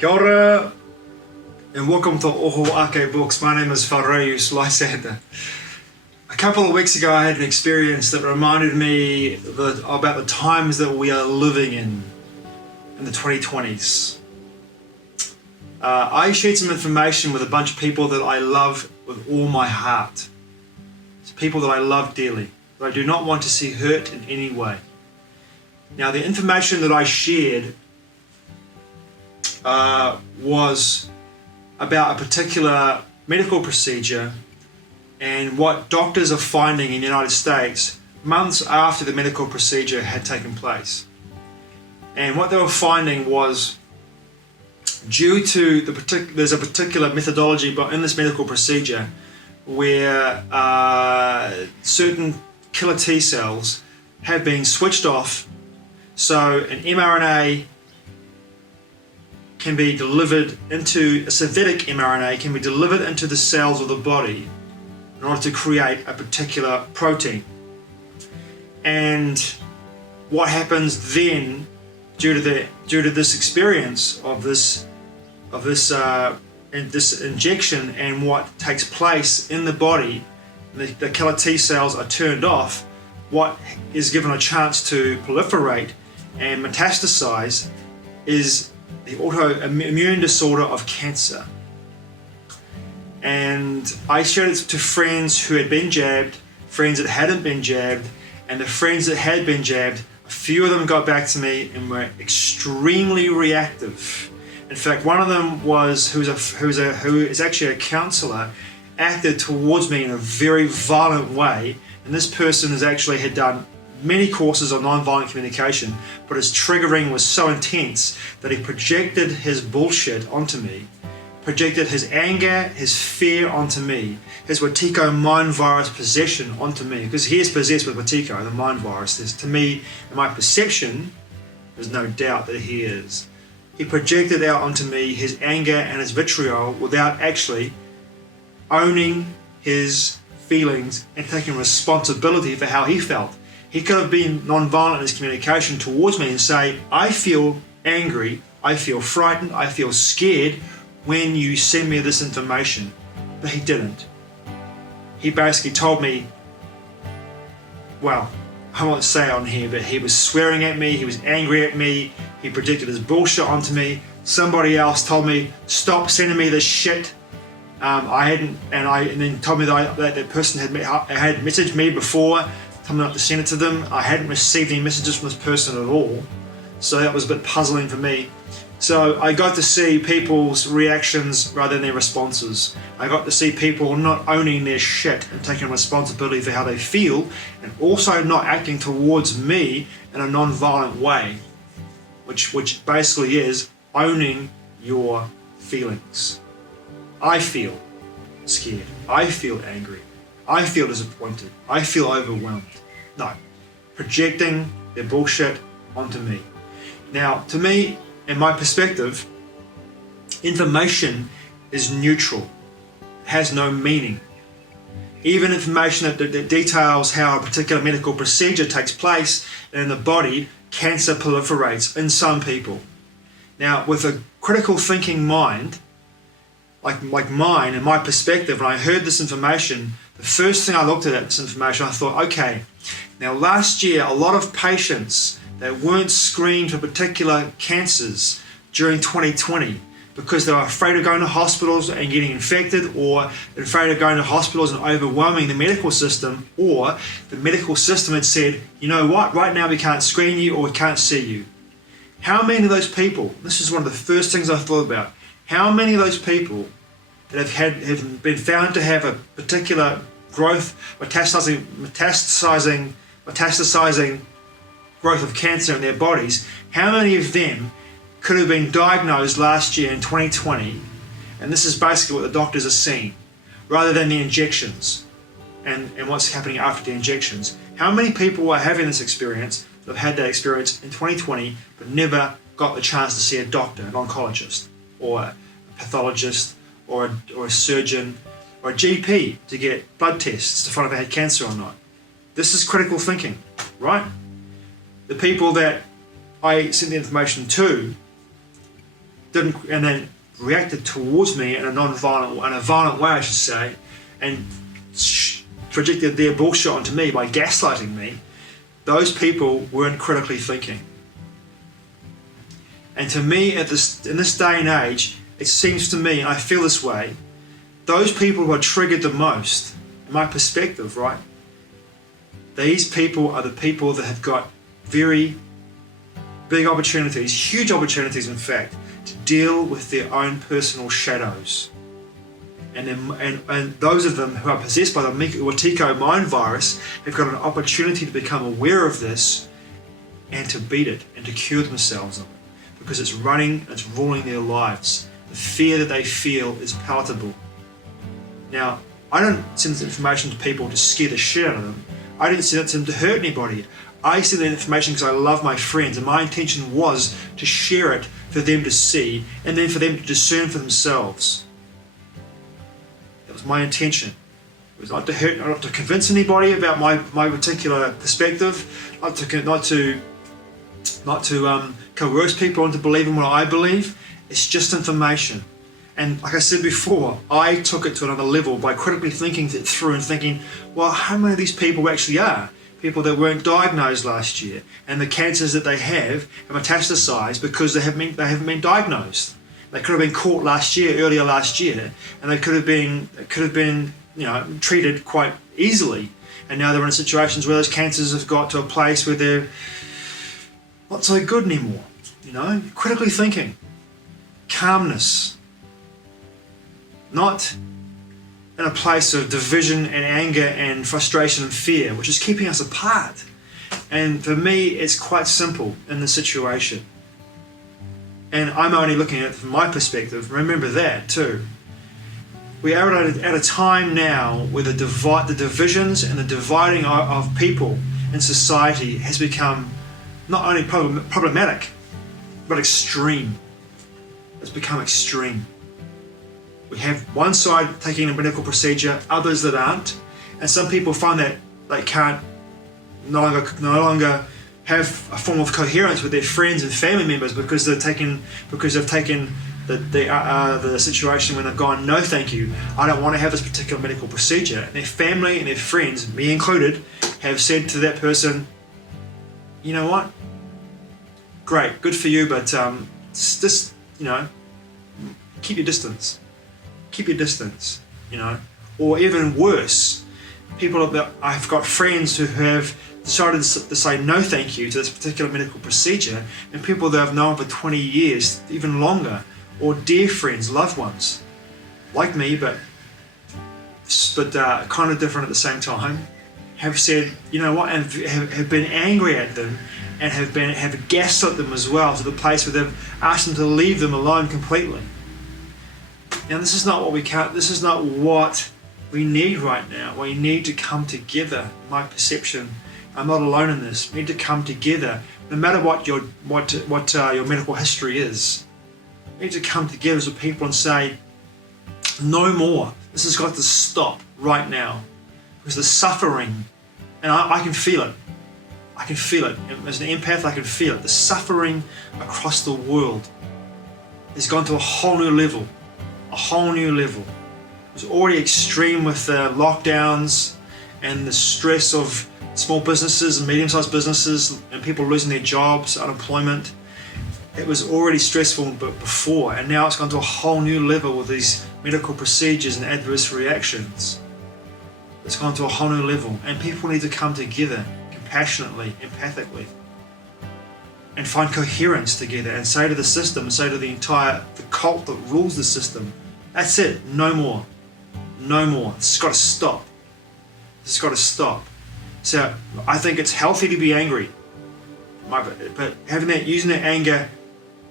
Kia ora, and welcome to Oho Ake Books. My name is Whareus Laiseta. A couple of weeks ago I had an experience that reminded me about the times that we are living in the 2020s. I shared some information with a bunch of people that I love with all my heart. It's people that I love dearly, that I do not want to see hurt in any way. Now, the information that I shared was about a particular medical procedure and what doctors are finding in the United States months after the medical procedure had taken place. And what they were finding was, due to there's a particular methodology in this medical procedure where certain killer T cells have been switched off, so an mRNA can be delivered into, a synthetic mRNA can be delivered into the cells of the body in order to create a particular protein. And what happens then, due to this experience of this injection and what takes place in the body, the killer T cells are turned off. What is given a chance to proliferate and metastasize is the autoimmune disorder of cancer. And I showed it to friends who had been jabbed, friends that hadn't been jabbed, and the friends that had been jabbed, a few of them got back to me and were extremely reactive. In fact, one of them who is actually a counselor, acted towards me in a very violent way, and this person had done many courses on nonviolent communication, but his triggering was so intense that he projected his bullshit onto me, projected his anger, his fear onto me, his Wetiko mind virus possession onto me, because he is possessed with Wetiko, the mind virus. To me, in my perception, there's no doubt that he is. He projected out onto me his anger and his vitriol without actually owning his feelings and taking responsibility for how he felt. He could have been non-violent in his communication towards me and say, I feel angry, I feel frightened, I feel scared when you send me this information. But he didn't. He basically told me, well, I won't say it on here, but he was swearing at me, he was angry at me, he projected his bullshit onto me. Somebody else told me, stop sending me this shit. And then told me that person had messaged me before, told me not to send it to them. I hadn't received any messages from this person at all, so that was a bit puzzling for me. So I got to see people's reactions rather than their responses. I got to see people not owning their shit and taking responsibility for how they feel, and also not acting towards me in a non-violent way, which basically is owning your feelings. I feel scared, I feel angry, I feel disappointed, I feel overwhelmed. No, projecting their bullshit onto me. Now, to me, in my perspective, information is neutral, it has no meaning. Even information that details how a particular medical procedure takes place in the body, cancer proliferates in some people. Now, with a critical thinking mind, like mine, in my perspective, when I heard this information, the first thing I looked at this information, I thought, okay, now last year, a lot of patients that weren't screened for particular cancers during 2020 because they were afraid of going to hospitals and getting infected, or afraid of going to hospitals and overwhelming the medical system, or the medical system had said, you know what, right now we can't screen you or we can't see you. How many of those people, this is one of the first things I thought about, how many of those people that have been found to have a particular growth, metastasizing growth of cancer in their bodies, how many of them could have been diagnosed last year in 2020, and this is basically what the doctors are seeing, rather than the injections and what's happening after the injections. How many people are having this experience, that have had that experience in 2020, but never got the chance to see a doctor, an oncologist, or a pathologist, or a surgeon, or a GP to get blood tests to find if they had cancer or not? This is critical thinking, right? The people that I sent the information to and then reacted towards me in a violent way, I should say, and projected their bullshit onto me by gaslighting me, those people weren't critically thinking. And to me, in this day and age, it seems to me, and I feel this way, those people who are triggered the most, in my perspective, right? These people are the people that have got very big opportunities, huge opportunities in fact, to deal with their own personal shadows. And those of them who are possessed by the Wetiko mind virus have got an opportunity to become aware of this and to beat it and to cure themselves of it, because it's ruling their lives. The fear that they feel is palatable. Now, I don't send this information to people to scare the shit out of them. I didn't send it to them to hurt anybody. I sent that information because I love my friends, and my intention was to share it for them to see and then for them to discern for themselves. That was my intention. It was not to hurt, not to convince anybody about my particular perspective, not to coerce people into believing what I believe. It's just information. And like I said before, I took it to another level by critically thinking it through and thinking, well, how many of these people actually are people that weren't diagnosed last year, and the cancers that they have metastasized because they haven't been diagnosed. They could have been caught earlier last year, and they could have been treated quite easily. And now they're in situations where those cancers have got to a place where they're not so good anymore. Critically thinking, calmness, not in a place of division and anger and frustration and fear, which is keeping us apart. And for me, it's quite simple in this situation. And I'm only looking at it from my perspective. Remember that too. We are at a time now where the divisions and the dividing of people in society has become not only problematic, but extreme. It's become extreme. We have one side taking a medical procedure, others that aren't, and some people find that they can't no longer have a form of coherence with their friends and family members because they've taken the situation when they've gone, no thank you, I don't want to have this particular medical procedure. And their family and their friends, me included, have said to that person, you know what, great, good for you, but just keep your distance. Keep your distance, Or even worse, I've got friends who have decided to say no thank you to this particular medical procedure, and people that I've known for 20 years, even longer, or dear friends, loved ones, like me, but kind of different at the same time, have said, you know what, and have been angry at them and have gaslit them as well, to the place where they've asked them to leave them alone completely. Now, this is not what we need right now. We need to come together. My perception, I'm not alone in this. We need to come together, no matter what your medical history is. We need to come together as a people and say, no more. This has got to stop right now, because the suffering, and I can feel it. I can feel it. As an empath, I can feel it. The suffering across the world has gone to a whole new level. A whole new level. It was already extreme with the lockdowns and the stress of small businesses and medium-sized businesses and people losing their jobs, unemployment. It was already stressful before, and now it's gone to a whole new level with these medical procedures and adverse reactions. It's gone to a whole new level, and people need to come together compassionately, empathically, and find coherence together and say to the system, say to the cult that rules the system, that's it, no more. No more. This has got to stop. This has got to stop. So I think it's healthy to be angry, but using that anger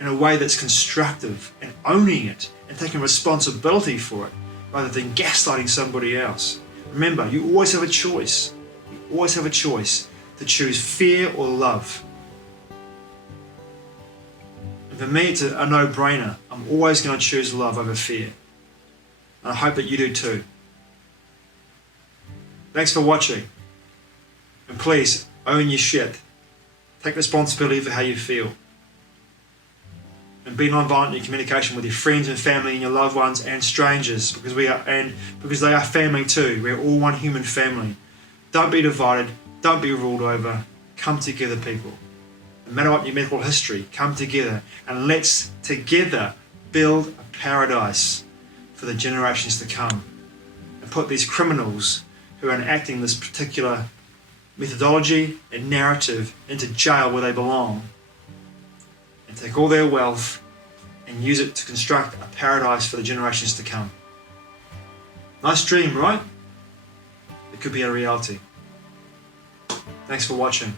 in a way that's constructive and owning it and taking responsibility for it rather than gaslighting somebody else. Remember, you always have a choice. You always have a choice to choose fear or love. And for me, it's a no-brainer. I'm always going to choose love over fear. And I hope that you do too. Thanks for watching. And please, own your shit. Take responsibility for how you feel. And And be non-violent in your communication with your friends and family and your loved ones and strangers, because they are family too. We're all one human family. Don't be divided. Don't be ruled over. Come together, people. No matter what your medical history, come together and let's together build a paradise for the generations to come, and put these criminals who are enacting this particular methodology and narrative into jail where they belong, and take all their wealth and use it to construct a paradise for the generations to come. Nice dream, right? It could be a reality. Thanks for watching.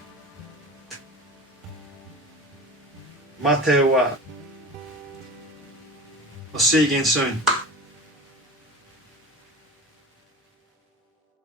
Mewe. I'll see you again soon.